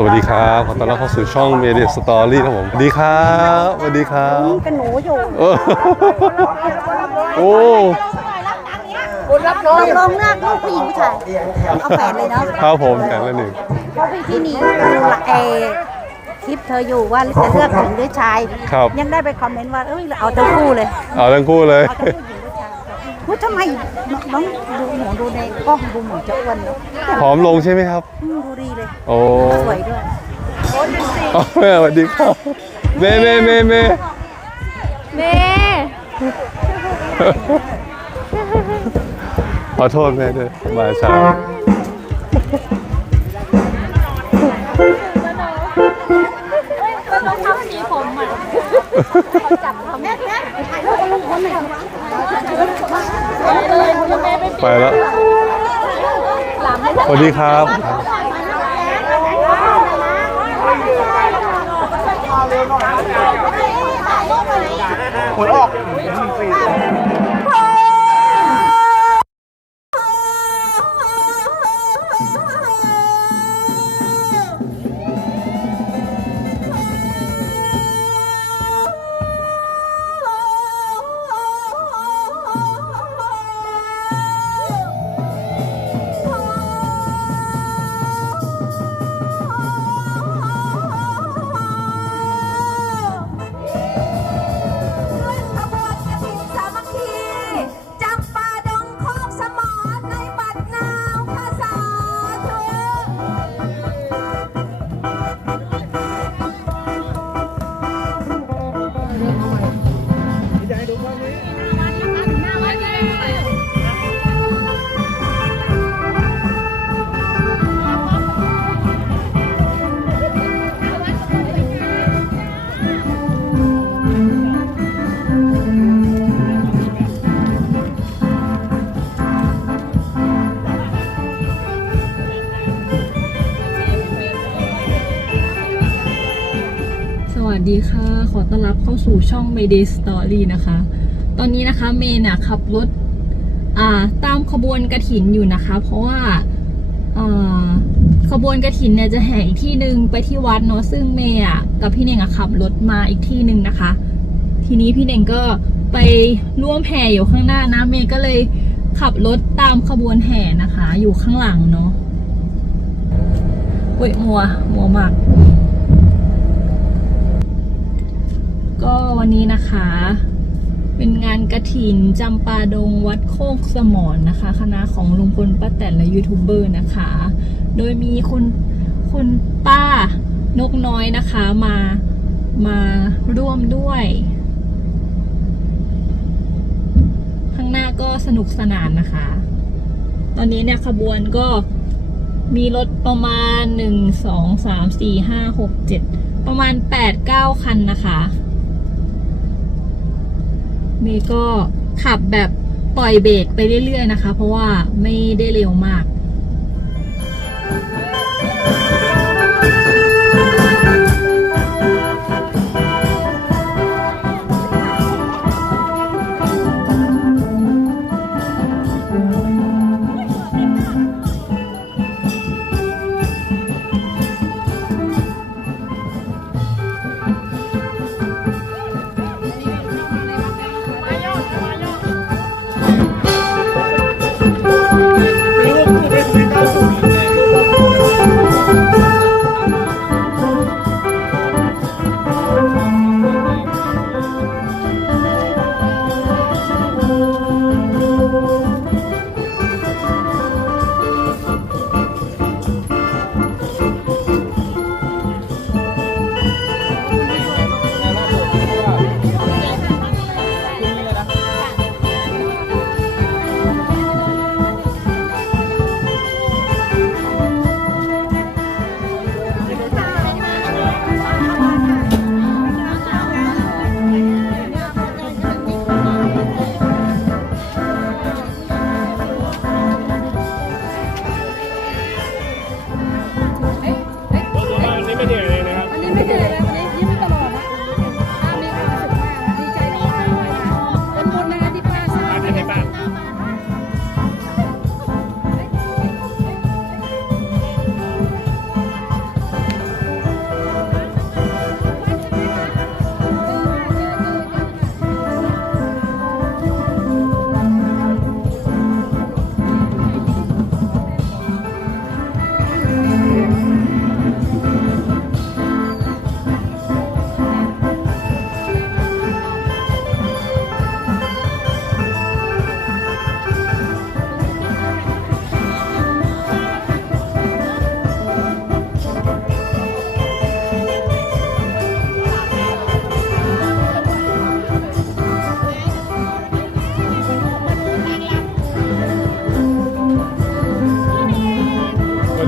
สวัสดีครับขอต้อนรับเข้าสู่ช่อง Media Story ครับผมสวัสดีครับสวัสดีครับกันหนูอยู่เออโอ้คุณรับรองลงเลือกลูกผู้หญิงผู้ชายเอาแฝดเลยเนาะครับผมแต่ละหนึ่งเพราะพี่พี่นี่เออคลิปเธออยู่ว่าจะเลือกหญิงหรือชายครับยังได้ไปคอมเมนต์ว่าเอ้ยเอาทั้งคู่เลย เอาทั้งคู่เลยเอาทั้งผู้หญิง ผู้ชายพูดทำไมน้องดูหนูดูในกล้องดูเหมือนจะอ้วนเนาะผอมลงใช่ไหมครับอืมดูดีเลย โอ้สวยด้วยเอาแม่สวัสดีครับเมย์เมย์เมย์เมย์เมขอโทษแม่ด้วยมาช้าก็ต้องทำสีผมอะจับทำแม่แม่ถ่ายรูปกับลุงพลหน่อยแม่ ไปแล้ว สวัสดีครับผลออก อต้อนรับเข้าสู่ช่อง Mayday Story นะคะ ตอนนี้นะคะเมย์น่ะขับรถอ่าตามขบวนกระถินอยู่นะคะ เพราะว่าอ่าขบวนกระถินเนี่ยจะแห่อีกที่หนึ่งไปที่วัดเนาะซึ่งเมย์อะกับพี่เน่งอะขับรถมาอีกที่หนึ่งนะคะ ทีนี้พี่เน่งก็ไปร่วมแห่อยู่ข้างหน้านะเมย์ก็เลยขับรถตามขบวนแห่นะคะ อยู่ข้างหลังเนาะเว้ยมัวมัวมาก วันนี้นะคะ เป็นงานกระถินจำปาดงวัดโคกสมอนนะคะ คณะของลุงพลป้าแตนและยูทูบเบอร์นะคะ โดยมีคุณคุณป้านกน้อยนะคะมามาร่วมด้วยข้างหน้าก็สนุกสนานนะคะ ตอนนี้เนี่ยขบวนก็มีรถประมาณหนึ่งสองสามสี่ห้าหกเจ็ดประมาณแปดเก้าคันนะคะ มย์ก็ขับแบบปล่อยเบรกไปเรื่อยๆนะคะ เพราะว่าไม่ได้เร็วมาก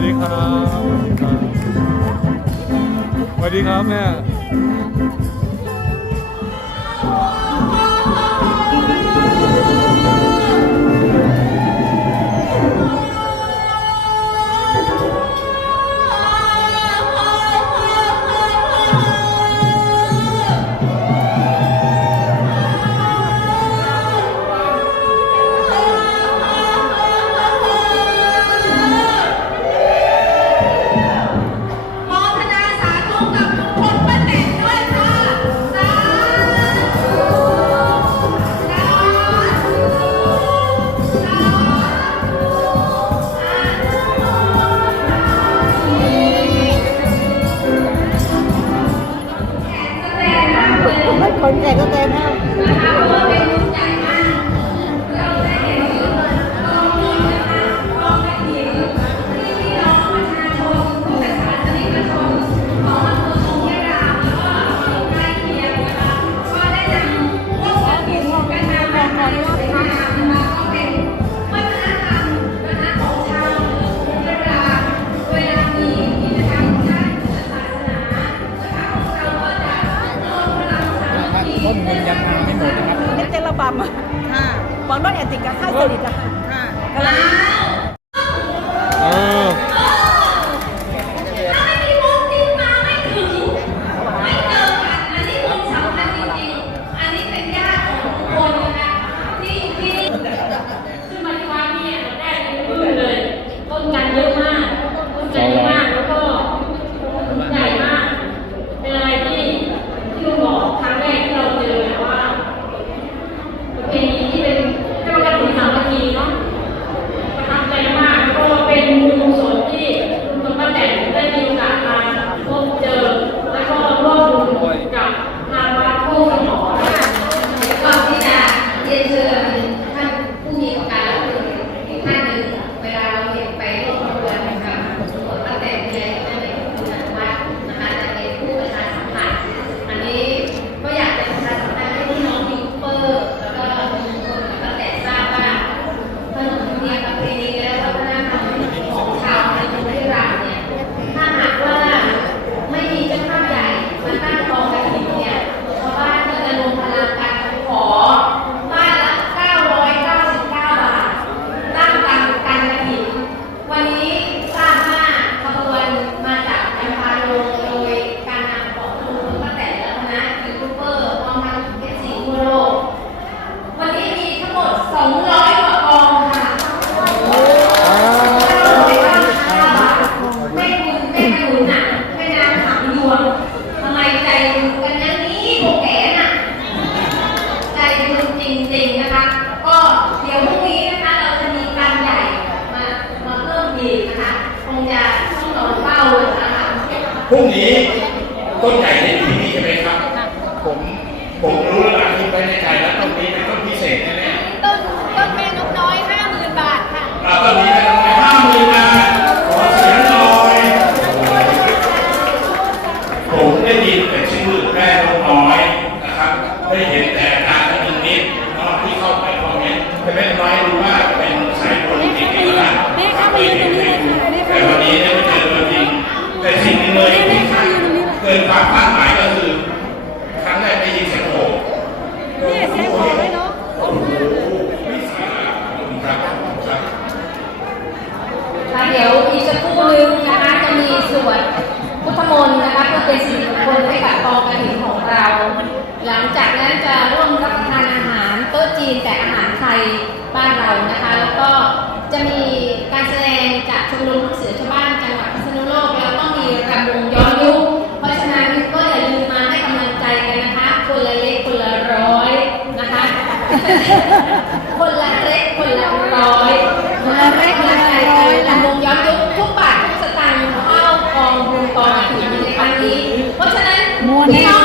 ดีครับสวัสดีครับแม่ พรุ่งนี้ต้นใหญ่ในที่นี่ใช่ไหมครับ ผมผมรู้แล้วนะที่ไปในใจแล้วตรงนี้เป็นต้นท Bye-bye. คนละเล็กคนละร้อยคนละเล็กคนละร้อยลำวงย้อนยุคทุกบาททุกสตางค์เข้ากองบุญกองถิ่นในครั้งนี้ เพราะฉะนั้นพี่น้อง